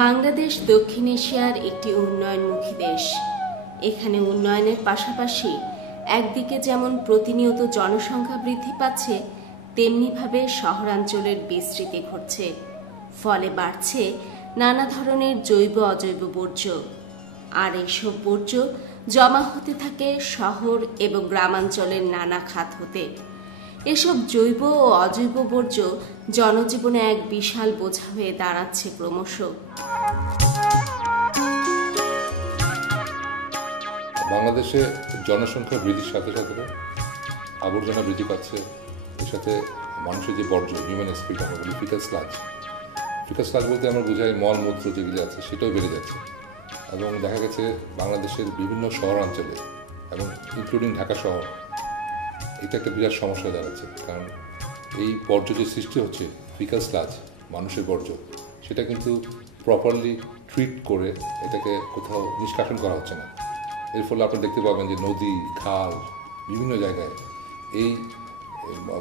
বাংলাদেশ দক্ষিণ এশিয়ার একটি উন্নয়নমুখী দেশ। এখানে উন্নয়নের পাশাপাশি একদিকে যেমন প্রতিনিয়ত জনসংখ্যা বৃদ্ধি পাচ্ছে, তেমনিভাবে শহরাঞ্চলের বিস্তৃতি ঘটছে। ফলে বাড়ছে নানা ধরনের জৈব অজৈব বর্জ্য। আর এইসব বর্জ্য জমা হতে থাকে শহর এবং গ্রামাঞ্চলের নানা খাত হতে। এসব জৈব ও অজৈব বর্জ্য জনজীবনে এক বিশাল বোঝা হয়ে দাঁড়াচ্ছে ক্রমশ। বাংলাদেশে জনসংখ্যা বৃদ্ধির সাথে সাথে আবর্জনা বৃদ্ধি পাচ্ছে। এর সাথে মানুষের যে বর্জ্য, হিউম্যান এক্সক্রিট আমরা বলি, ফিকাল স্লাজ বলতে আমরা বোঝাই মলমূত্র যেগুলি আছে সেটাও বেড়ে যাচ্ছে। এবং দেখা গেছে বাংলাদেশের বিভিন্ন শহরাঞ্চলে এবং ইনক্লুডিং ঢাকা শহর, এটা একটা বিরাট সমস্যা দাঁড়াচ্ছে। কারণ এই বর্জ্য যে সৃষ্টি হচ্ছে, ফিকাল স্লাজ, মানুষের বর্জ্য, সেটা কিন্তু প্রপারলি ট্রিট করে এটাকে কোথাও নিষ্কাশন করা হচ্ছে না। এর ফলে আপনি দেখতে পাবেন যে নদী, খাল, বিভিন্ন জায়গায় এই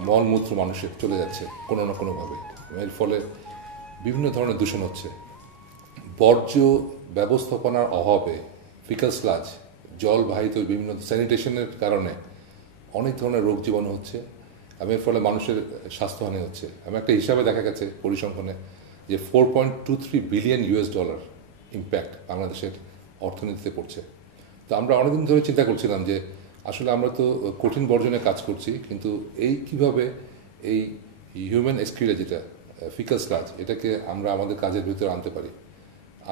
মলমূত্র মানুষের চলে যাচ্ছে কোনো না কোনোভাবে। এর ফলে বিভিন্ন ধরনের দূষণ হচ্ছে। বর্জ্য ব্যবস্থাপনার অভাবে ফিকাল স্লাজ, জলবাহিত বিভিন্ন স্যানিটেশনের কারণে অনেক ধরনের রোগ জীবাণু হচ্ছে এবং এর ফলে মানুষের স্বাস্থ্যহানি হচ্ছে। আমি একটা হিসাবে দেখা গেছে পরিসংখ্যানে যে $4.23 বিলিয়ন ইম্প্যাক্ট বাংলাদেশের অর্থনীতিতে পড়ছে। তো আমরা অনেকদিন ধরে চিন্তা করছিলাম যে আসলে আমরা তো কঠিন বর্জনে কাজ করছি, কিন্তু এই কিভাবে এই হিউম্যান এক্সক্রিটা যেটা ফিকাল স্লাজ, এটাকে আমরা আমাদের কাজের ভিতরে আনতে পারি।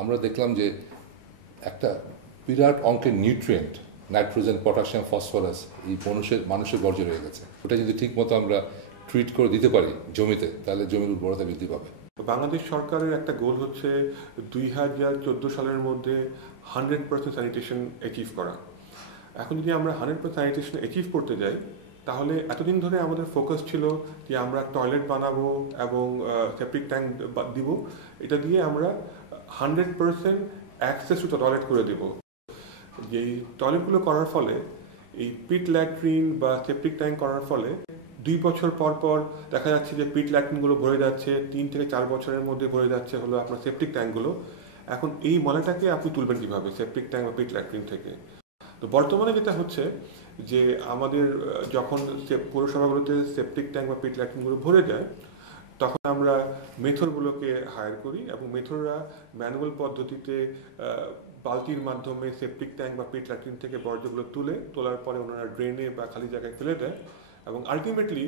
আমরা দেখলাম যে একটা বিরাট অঙ্কের নিউট্রিয়েন্ট, নাইট্রোজেন, পটাশিয়াম, ফসফরাস এই মানুষের বর্জ্য রয়ে গেছে। ওটা যদি ঠিক মতো আমরা ট্রিট করে দিতে পারি জমিতে, তাহলে জমির উর্বরতা বৃদ্ধি পাবে। বাংলাদেশ সরকারের একটা গোল হচ্ছে 2014 সালের মধ্যে 100% স্যানিটেশন অ্যাচিভ করা। এখন যদি আমরা 100% স্যানিটেশন অ্যাচিভ করতে যাই, তাহলে এতদিন ধরে আমাদের ফোকাস ছিল যে আমরা টয়লেট বানাবো এবং সেপ্টিক ট্যাঙ্ক দিব, এটা দিয়ে আমরা 100% অ্যাক্সেস টু টয়লেট করে দেব। যে টয়লেটগুলো করার ফলে এই পিট ল্যাট্রিন বা সেপ্টিক ট্যাঙ্ক করার ফলে 2 বছর পর পর দেখা যাচ্ছে যে পিট ল্যাট্রিনগুলো ভরে যাচ্ছে, 3 থেকে 4 বছরের মধ্যে ভরে যাচ্ছে হলো আপনার সেপ্টিক ট্যাঙ্কগুলো। এখন এই ময়লাটাকে আপনি তুলবেন কীভাবে সেপ্টিক ট্যাঙ্ক বা পিট ল্যাট্রিন থেকে? তো বর্তমানে যেটা হচ্ছে যে আমাদের যখন পৌরসভাগুলোতে সেপ্টিক ট্যাঙ্ক বা পিট ল্যাট্রিনগুলো ভরে যায়, তখন আমরা মেথরগুলোকে হায়ার করি এবং মেথররা ম্যানুয়াল পদ্ধতিতে বালতির মাধ্যমে সেপ্টিক ট্যাঙ্ক বা পিট ল্যাট্রিন থেকে বর্জ্যগুলো তোলার পরে ওনারা ড্রেনে বা খালি জায়গায় ফেলে দেয় এবং আলটিমেটলি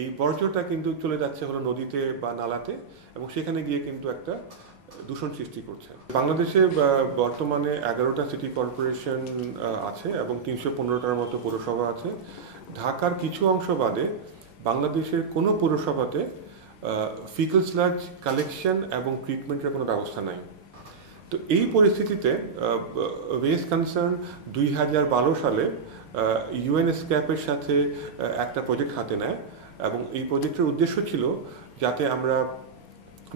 এই বর্জ্যটা কিন্তু চলে যাচ্ছে হলো নদীতে বা নালাতে এবং সেখানে গিয়ে কিন্তু একটা দূষণ সৃষ্টি করছে। বাংলাদেশে বর্তমানে 11টা সিটি কর্পোরেশন আছে এবং 315টার মতো পৌরসভা আছে। ঢাকার কিছু অংশ বাদে বাংলাদেশের কোনো পৌরসভাতে ফিকাল স্লাজ কালেকশন এবং ট্রিটমেন্টের কোনো ব্যবস্থা নাই। তো এই পরিস্থিতিতে ওয়েস্ট কনসার্ন 2012 সালে ইউএনএসক্যাপের সাথে একটা প্রজেক্ট হাতে নেয় এবং এই প্রজেক্টের উদ্দেশ্য ছিল যাতে আমরা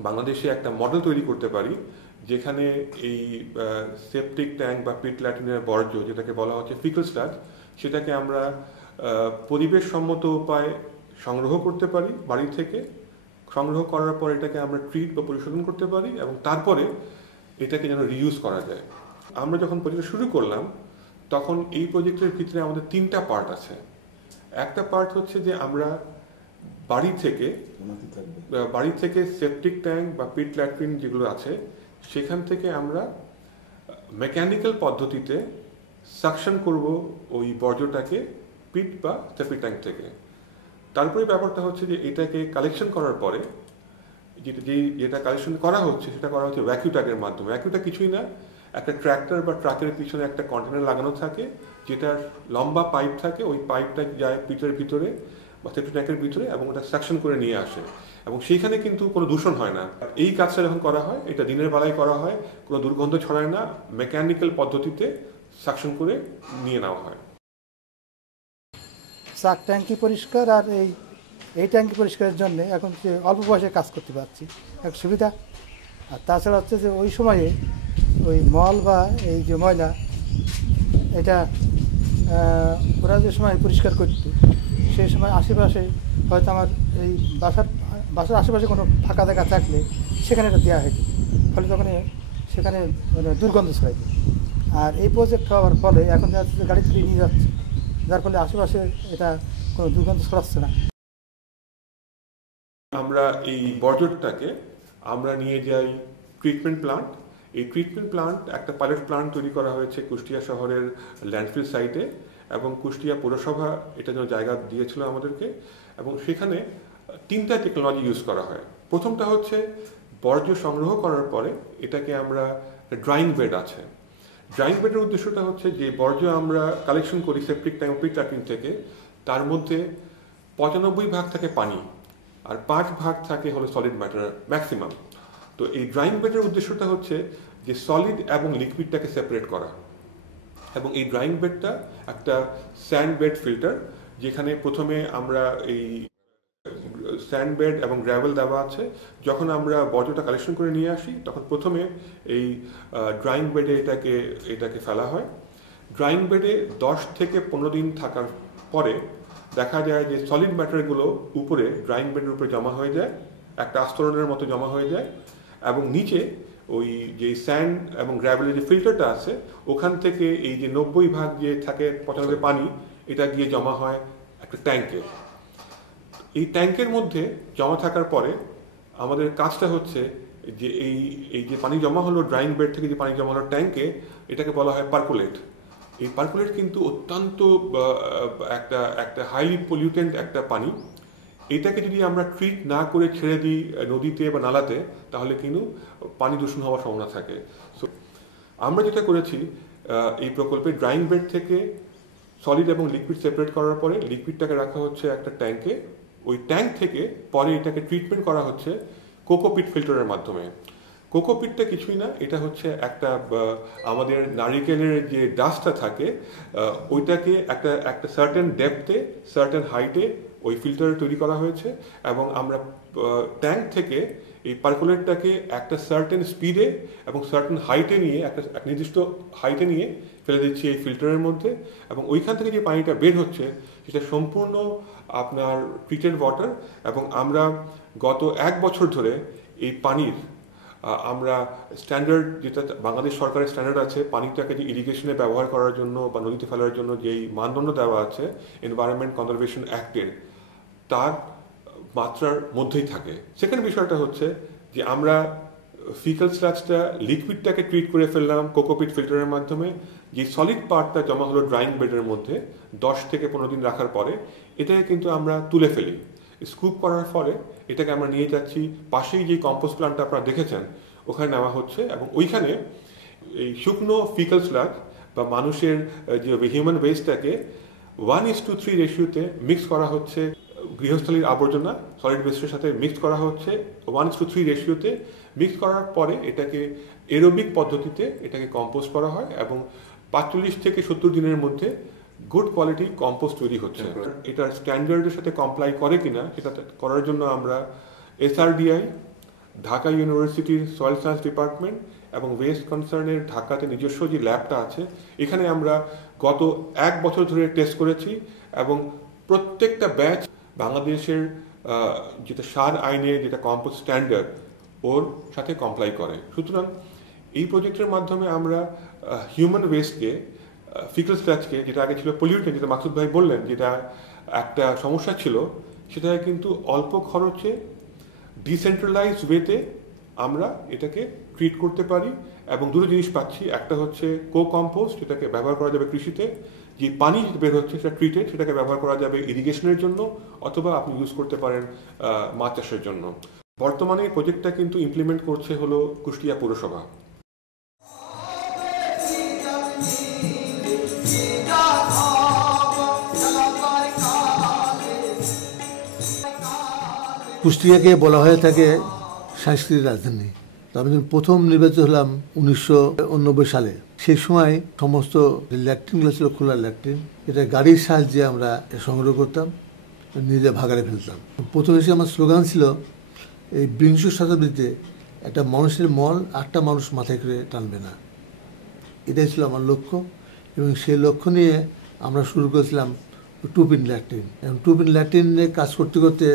বাংলাদেশে একটা মডেল তৈরি করতে পারি যেখানে এই সেপ্টিক ট্যাঙ্ক বা পিট ল্যাট্রিনের বর্জ্য, যেটাকে বলা হচ্ছে ফিকাল স্লাজ, সেটাকে আমরা পরিবেশসম্মত উপায়ে সংগ্রহ করতে পারি বাড়ি থেকে। সংগ্রহ করার পর এটাকে আমরা ট্রিট বা পরিশোধন করতে পারি এবং তারপরে এটাকে যেন রিইউজ করা যায়। আমরা যখন প্রজেক্ট শুরু করলাম তখন এই প্রজেক্টের ভিতরে আমাদের 3টা পার্ট আছে। একটা পার্ট হচ্ছে যে আমরা বাড়ি থেকে সেপ্টিক ট্যাঙ্ক বা পিট ল্যাট্রিন যেগুলো আছে সেখান থেকে আমরা মেকানিক্যাল পদ্ধতিতে সাকশন করব ওই বর্জ্যটাকে পিট বা সেপ্টিক ট্যাঙ্ক থেকে। তারপরে ব্যাপারটা হচ্ছে যে এটাকে কালেকশন করার পরে যেটা কালেকশন করা হচ্ছে সেটা করা হচ্ছে ভ্যাকিউট্যাগের মাধ্যমে। ভ্যাকিউটা কিছুই না, একটা ট্র্যাক্টর বা ট্রাকের পিছনে একটা কন্টেনার লাগানো থাকে যেটার লম্বা পাইপ থাকে, ওই পাইপটা যায় পিটের ভিতরে বা সেপ্টিক ট্যাঙ্কের ভিতরে এবং ওটা সাকশন করে নিয়ে আসে এবং সেইখানে কিন্তু কোনো দূষণ হয় না। এই কাজটা যখন করা হয়, এটা দিনের বেলায় করা হয়, কোনো দুর্গন্ধ ছড়ায় না, মেকানিক্যাল পদ্ধতিতে সাকশন করে নিয়ে নেওয়া হয়। চাক ট্যাঙ্কি পরিষ্কার আর এই ট্যাঙ্কি পরিষ্কারের জন্য এখন যে অল্প বয়সে কাজ করতে পারছি, এক সুবিধা। আর তাছাড়া হচ্ছে যে ওই সময়ে ওই মল বা এই যে ময়লা, এটা ওরা যে সময় পরিষ্কার করত সেই সময় আশেপাশে হয়তো আমার এই বাসার আশেপাশে কোনো ফাঁকা জায়গা থাকলে সেখানে এটা দেওয়া হতো। ফলে তখন সেখানে মানে দুর্গন্ধ ছড়ায়। আর এই প্রজেক্ট হওয়ার ফলে এখন দেখা যাচ্ছে যে গাড়ি তুলে নিয়ে যাচ্ছে, যার ফলে আশেপাশে এটা কোনো দুর্গন্ধ ছড়াচ্ছে না। আমরা এই বর্জ্যটাকে আমরা নিয়ে যাই ট্রিটমেন্ট প্লান্ট। এই ট্রিটমেন্ট প্লান্ট একটা পাইলট প্লান্ট তৈরি করা হয়েছে কুষ্টিয়া শহরের ল্যান্ডফিল সাইটে, এবং কুষ্টিয়া পৌরসভা এটা যেন জায়গা দিয়েছিল আমাদেরকে, এবং সেখানে 3টা টেকনোলজি ইউজ করা হয়। প্রথমটা হচ্ছে বর্জ্য সংগ্রহ করার পরে এটাকে আমরা ড্রাইং বেড আছে। ড্রাইং বেডের উদ্দেশ্যটা হচ্ছে যে বর্জ্য আমরা কালেকশন করি সেপ্টিক ট্যাঙ্ক প্রি-ট্র্যাকিং থেকে, তার মধ্যে 95% থাকে পানি আর 5% থাকে হলো সলিড ম্যাটার ম্যাক্সিমাম। তো এই ড্রাইং বেডের উদ্দেশ্যটা হচ্ছে যে সলিড এবং লিকুইডটাকে সেপারেট করা, এবং এই ড্রাইং বেডটা একটা স্যান্ড বেড ফিল্টার, যেখানে প্রথমে আমরা এই স্যান্ড বেড এবং গ্র্যাভেল দেওয়া আছে। যখন আমরা বর্জ্যটা কালেকশন করে নিয়ে আসি তখন প্রথমে এই ড্রাইং বেডে এটাকে ফেলা হয়। ড্রাইং বেডে 10 থেকে 15 দিন থাকার পরে দেখা যায় যে সলিড ম্যাটারগুলো উপরে ড্রাইং বেডের উপরে জমা হয়ে যায়, একটা আস্তরণের মতো জমা হয়ে যায়, এবং নিচে ওই যে স্যান্ড এবং গ্র্যাভেলের যে ফিল্টারটা আছে ওখান থেকে এই যে 90% যে থাকে 95 পানি, এটা গিয়ে জমা হয় একটা ট্যাঙ্কে। এই ট্যাঙ্কের মধ্যে জমা থাকার পরে আমাদের কাজটা হচ্ছে যে এই যে পানি জমা হলো ড্রাইং বেড থেকে, যে পানি জমা হলো ট্যাঙ্কে, এটাকে বলা হয় পার্কুলেট। এই পার্কুলেট কিন্তু অত্যন্ত একটা হাইলি পলিউটেন্ট একটা পানি। এটাকে যদি আমরা ট্রিট না করে ছেড়ে দিই নদীতে বা নালাতে, তাহলে কিন্তু পানি দূষণ হওয়ার সম্ভাবনা থাকে। সো আমরা যেটা করেছি এই প্রকল্পে, ড্রাইং বেড থেকে সলিড এবং লিকুইড সেপারেট করার পরে লিকুইডটাকে রাখা হচ্ছে একটা ট্যাঙ্কে। ওই ট্যাঙ্ক থেকে পরে এটাকে ট্রিটমেন্ট করা হচ্ছে কোকোপিট ফিল্টারের মাধ্যমে। কোকোপিটটা কিছুই না, এটা হচ্ছে একটা আমাদের নারিকেলের যে ডাস্টটা থাকে ওইটাকে একটা সার্টেন ডেপথে সার্টেন হাইটে ওই ফিল্টারে তৈরি করা হয়েছে, এবং আমরা ট্যাঙ্ক থেকে এই পার্কুলেটটাকে একটা সার্টেন স্পিডে এবং সার্টেন হাইটে নিয়ে একটা নির্দিষ্ট হাইটে নিয়ে ফেলে দিচ্ছি এই ফিল্টারের মধ্যে, এবং ওইখান থেকে যে পানিটা বের হচ্ছে সেটা সম্পূর্ণ আপনার ট্রিটেড ওয়াটার। এবং আমরা গত 1 বছর ধরে এই পানির আমরা স্ট্যান্ডার্ড, যেটা বাংলাদেশ সরকারের স্ট্যান্ডার্ড আছে পানিটাকে যে ইরিগেশনে ব্যবহার করার জন্য বা নদীতে ফেলার জন্য যেই মানদণ্ড দেওয়া আছে এনভায়রনমেন্ট কনজারভেশন অ্যাক্টের, তার মাত্রার মধ্যেই থাকে। সেকেন্ড বিষয়টা হচ্ছে যে আমরা ফিকাল স্লাজটা লিকুইডটাকে ট্রিট করে ফেললাম কোকোপিট ফিল্টারের মাধ্যমে। যে সলিড পার্টটা জমা হলো ড্রাইং বেডের মধ্যে 10 থেকে 15 দিন রাখার পরে এটাকে কিন্তু আমরা তুলে ফেলি। স্কুপ করার পরে এটাকে আমরা নিয়ে যাচ্ছি পাশেই যে কম্পোস্ট প্ল্যান্টটা আপনারা দেখেছেন ওখানে নেওয়া হচ্ছে, এবং ওইখানে এই শুকনো ফিকাল স্লাজ বা মানুষের যে হিউম্যান ওয়েস্টটাকে 1:3 রেশিওতে মিক্স করা হচ্ছে। গৃহস্থলীর আবর্জনা সলিড ওয়েস্টের সাথে মিক্স করা হচ্ছে 1:3 রেশিওতে। মিক্স করার পরে এটাকে এরোবিক পদ্ধতিতে এটাকে কম্পোস্ট করা হয়, এবং 45 থেকে 70 দিনের মধ্যে গুড কোয়ালিটি কম্পোস্ট তৈরি হচ্ছে। এটার স্ট্যান্ডার্ডের সাথে কমপ্লাই করে কিনা সেটা করার জন্য আমরা SRDI, ঢাকা ইউনিভার্সিটির সয়েল সায়েন্স ডিপার্টমেন্ট এবং ওয়েস্ট কনসার্নের ঢাকাতে নিজস্ব যে ল্যাবটা আছে এখানে আমরা গত 1 বছর ধরে টেস্ট করেছি, এবং প্রত্যেকটা ব্যাচ বাংলাদেশের যেটা সার আইনে যেটা কম্পোস্ট স্ট্যান্ডার্ড ওর সাথে কমপ্লাই করে। সুতরাং এই প্রজেক্টের মাধ্যমে আমরা হিউম্যান ওয়েস্টকে, ফিকাল স্ল্যাজকে, যেটা আগে ছিল পলিউটেন্ট, যেটা মাকসুদ ভাই বললেন যেটা একটা সমস্যা ছিল, সেটাকে কিন্তু অল্প খরচে ডিসেন্ট্রালাইজড ওয়েতে আমরা এটাকে ট্রিট করতে পারি। এবং দুটো জিনিস পাচ্ছি, একটা হচ্ছে কম্পোস্ট, যেটাকে ব্যবহার করা যাবে কৃষিতে, যে পানি বের হচ্ছে সেটা ট্রিটেড, সেটাকে ব্যবহার করা যাবে ইরিগেশনের জন্য, অথবা আপনি ইউজ করতে পারেন মাছ চাষের জন্য। বর্তমানে এই প্রজেক্টটা কিন্তু ইমপ্লিমেন্ট করছে হলো কুষ্টিয়া পৌরসভা। কুষ্টিয়াকে বলা হয়ে থাকে সাংস্কৃতিক রাজধানী। আমি যখন প্রথম নির্বাচিত হলাম 1989 সালে, সেই সময় সমস্ত ল্যাট্রিনগুলো ছিল খোলা ল্যাট্রিন, এটা গাড়ির সাহায্যে আমরা সংগ্রহ করতাম, নিজে ভাগাড়ে ফেলতাম। প্রথম এসে আমার স্লোগান ছিল, এই বিংশ শতাব্দীতে একটা মানুষের মল 8টা মানুষ মাথায় করে টানবে না। এটাই ছিল আমার লক্ষ্য, এবং সেই লক্ষ্য নিয়ে আমরা শুরু করেছিলাম টুপিন ল্যাট্রিন। এবং টুপিন ল্যাট্রিনে কাজ করতে করতে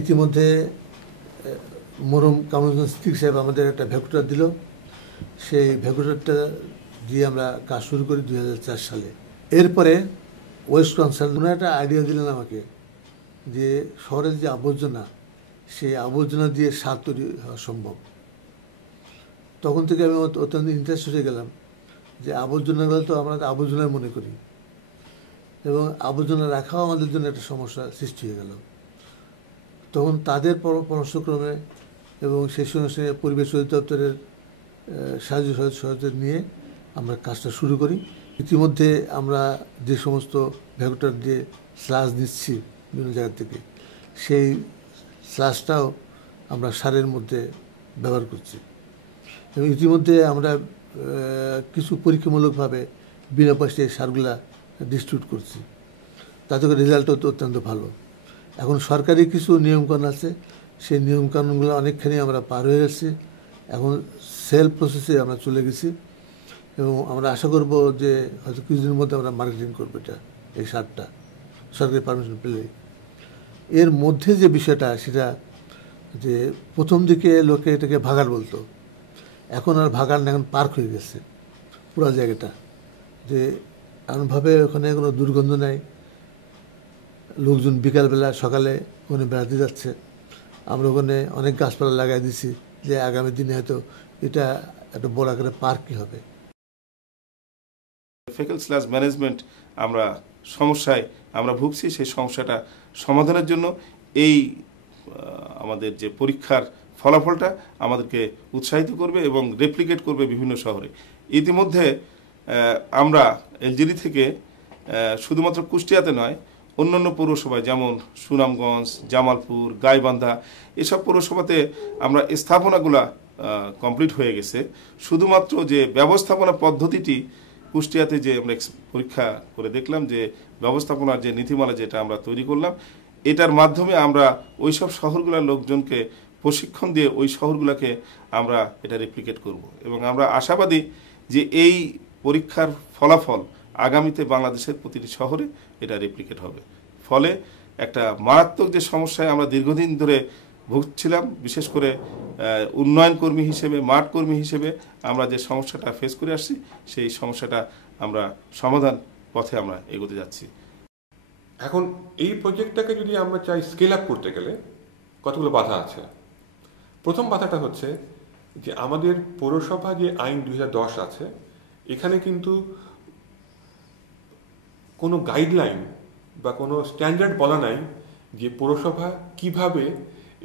ইতিমধ্যে মরহুম কামরুজ্জামান সিদ্দিকী সাহেব আমাদের একটা ভ্যাকুটার দিল। সেই ভ্যাকুটারটা দিয়ে আমরা কাজ শুরু করি 2004 সালে। এরপরে ওয়েস্ট কনসার্ন একটা আইডিয়া দিলেন আমাকে যে শহরের যে আবর্জনা, সেই আবর্জনা দিয়ে সার তৈরি হওয়া সম্ভব। তখন থেকে আমি অত্যন্ত ইন্টারেস্ট হয়ে গেলাম যে আবর্জনাগুলো তো আমরা আবর্জনায় মনে করি, এবং আবর্জনা রাখাও আমাদের জন্য একটা সমস্যা সৃষ্টি হয়ে গেল। তখন তাদের পরামর্শক্রমে এবং সেই সঙ্গে সঙ্গে পরিবেশ অধিদপ্তরের সাহায্য সহযোগিতা নিয়ে আমরা কাজটা শুরু করি। ইতিমধ্যে আমরা যে সমস্ত ভ্যাকুটার দিয়ে স্লাজ নিচ্ছি বিভিন্ন জায়গা থেকে, সেই স্লাজটাও আমরা সারের মধ্যে ব্যবহার করছি, এবং ইতিমধ্যে আমরা কিছু পরীক্ষামূলকভাবে বিনা পয়সায় সারগুলা ডিস্ট্রিবিউট করছি। তাতে করে রেজাল্টও তো অত্যন্ত ভালো। এখন সরকারি কিছু নিয়মকানুন আছে, সেই নিয়মকানুনগুলো অনেকখানি আমরা পার হয়ে গেছি। এখন সেল প্রসেসে আমরা চলে গেছি, এবং আমরা আশা করব যে হয়তো কিছুদিনের মধ্যে আমরা মার্কেটিং করবো এই সারটা সরকারি পারমিশন পেলে। এর মধ্যে যে বিষয়টা, সেটা যে প্রথম দিকে লোকে এটাকে ভাগাড় বলতো, এখন আর ভাগাড় না, এখন পার্ক হয়ে গেছে পুরো জায়গাটা। যে এমনভাবে ওখানে কোনো দুর্গন্ধ নাই, লোকজন বিকালবেলা সকালে ওখানে বেড়াতে যাচ্ছে। আমরা ওখানে অনেক গাছপালা লাগাই দিছি যে আগামী দিনে হয়তো এটা একটা বড় আকারে পার্কই হবে। ফেকাল স্ল্যাশ ম্যানেজমেন্ট সমস্যায় আমরা ভুগছি, সেই সমস্যাটা সমাধানের জন্য এই আমাদের যে পরীক্ষার ফলাফলটা আমাদেরকে উৎসাহিত করবে এবং রেপ্লিকেট করবে বিভিন্ন শহরে। ইতিমধ্যে আমরা এলজিডি থেকে শুধুমাত্র কুষ্টিয়াতে নয়, অন্যান্য পৌরসভায় যেমন সুনামগঞ্জ, জামালপুর, গাইবান্ধা, এসব পৌরসভাতে আমরা স্থাপনাগুলা কমপ্লিট হয়ে গেছে। শুধুমাত্র যে ব্যবস্থাপনা পদ্ধতিটি কুষ্টিয়াতে যে আমরা পরীক্ষা করে দেখলাম, যে ব্যবস্থাপনার যে নীতিমালা যেটা আমরা তৈরি করলাম, এটার মাধ্যমে আমরা ওইসব শহরগুলোর লোকজনকে প্রশিক্ষণ দিয়ে ওই শহরগুলোকে আমরা এটা রেপ্লিকেট করব, এবং আমরা আশাবাদী যে এই পরীক্ষার ফলাফল আগামীতে বাংলাদেশের প্রতিটি শহরে এটা রেপ্লিকেট হবে। ফলে একটা মারাত্মক যে সমস্যায় আমরা দীর্ঘদিন ধরে ভুগছিলাম, বিশেষ করে উন্নয়ন কর্মী হিসেবে, মাঠ কর্মী হিসেবে আমরা যে সমস্যাটা ফেস করে আসছি, সেই সমস্যাটা আমরা সমাধান পথে আমরা এগোতে যাচ্ছি। এখন এই প্রজেক্টটাকে যদি আমরা চাই স্কেল আপ করতে গেলে কতগুলো বাধা আছে। প্রথম বাধাটা হচ্ছে যে আমাদের পৌরসভা যে আইন 2010 আছে, এখানে কিন্তু কোনো গাইডলাইন বা কোনো স্ট্যান্ডার্ড বলা নাই যে পৌরসভা কিভাবে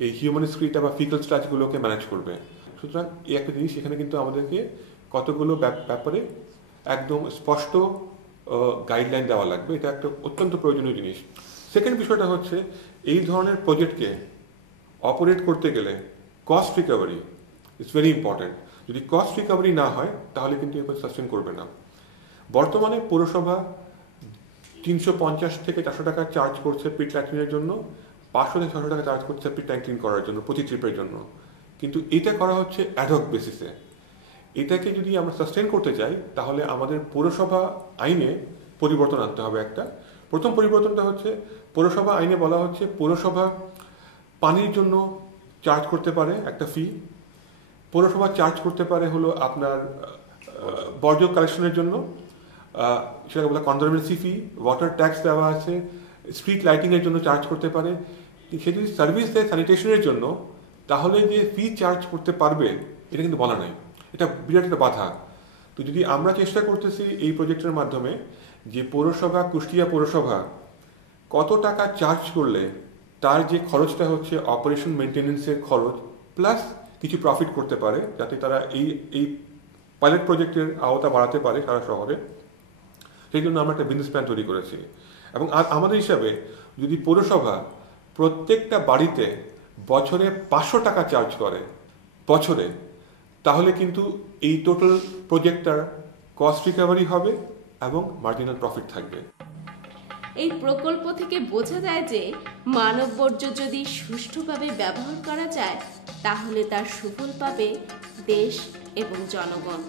এই হিউম্যান এক্সক্রিটা বা ফিকাল স্লাজগুলোকে ম্যানেজ করবে। সুতরাং এই একটা জিনিস, এখানে কিন্তু আমাদেরকে কতগুলো ব্যাপারে একদম স্পষ্ট গাইডলাইন দেওয়া লাগবে। এটা একটা অত্যন্ত প্রয়োজনীয় জিনিস। সেকেন্ড বিষয়টা হচ্ছে, এই ধরনের প্রজেক্টকে অপারেট করতে গেলে cost recovery it's very important. যদি কস্ট রিকভারি না হয় তাহলে কিন্তু এরপর সাস্টেন করবে না। বর্তমানে পৌরসভা 350 থেকে 400 টাকা চার্জ করছে পিট ল্যাট্রিনের জন্য, 500 থেকে 600 টাকা চার্জ করছে পিট ট্যাঙ্ক ক্লিন করার জন্য প্রতি ট্রিপের জন্য। কিন্তু এটা করা হচ্ছে অ্যাডহক বেসিসে। এটাকে যদি আমরা সাস্টেন করতে চাই তাহলে আমাদের পৌরসভা আইনে পরিবর্তন আনতে হবে। একটা প্রথম পরিবর্তনটা হচ্ছে, পৌরসভা আইনে বলা হচ্ছে পৌরসভা পানির জন্য চার্জ করতে পারে একটা ফি, পৌরসভা চার্জ করতে পারে হলো আপনার বর্জ্য কালেকশনের জন্য, সেটাকে বলা কনজারভেন্সি ফি, ওয়াটার ট্যাক্স দেওয়া আছে, স্ট্রিট লাইটিংয়ের জন্য চার্জ করতে পারে। সে যদি সার্ভিস দেয় স্যানিটেশনের জন্য, তাহলে যে ফি চার্জ করতে পারবে এটা কিন্তু বলা নাই। এটা বিরাট একটা বাধা। তো যদি আমরা চেষ্টা করতেছি এই প্রজেক্টের মাধ্যমে যে পৌরসভা, কুষ্টিয়া পৌরসভা কত টাকা চার্জ করলে তার যে খরচটা হচ্ছে অপারেশন মেনটেন্যান্সের খরচ প্লাস কিছু প্রফিট করতে পারে, যাতে তারা এই পাইলট প্রজেক্টের আওতা বাড়াতে পারে সারা শহরে, সেই জন্য আমরা একটা বিজনেস প্ল্যান তৈরি করেছি। এবং আমাদের হিসাবে যদি পৌরসভা প্রত্যেকটা বাড়িতে বছরে 500 টাকা চার্জ করে বছরে, তাহলে কিন্তু এই টোটাল প্রজেক্টটার কস্ট রিকভারি হবে এবং মার্জিনাল প্রফিট থাকবে। এই প্রকল্প থেকে বোঝা যায় যে মানব বর্জ্য যদি সুষ্ঠুভাবে ব্যবহার করা যায় তাহলে তার সুফল পাবে দেশ এবং জনগণ।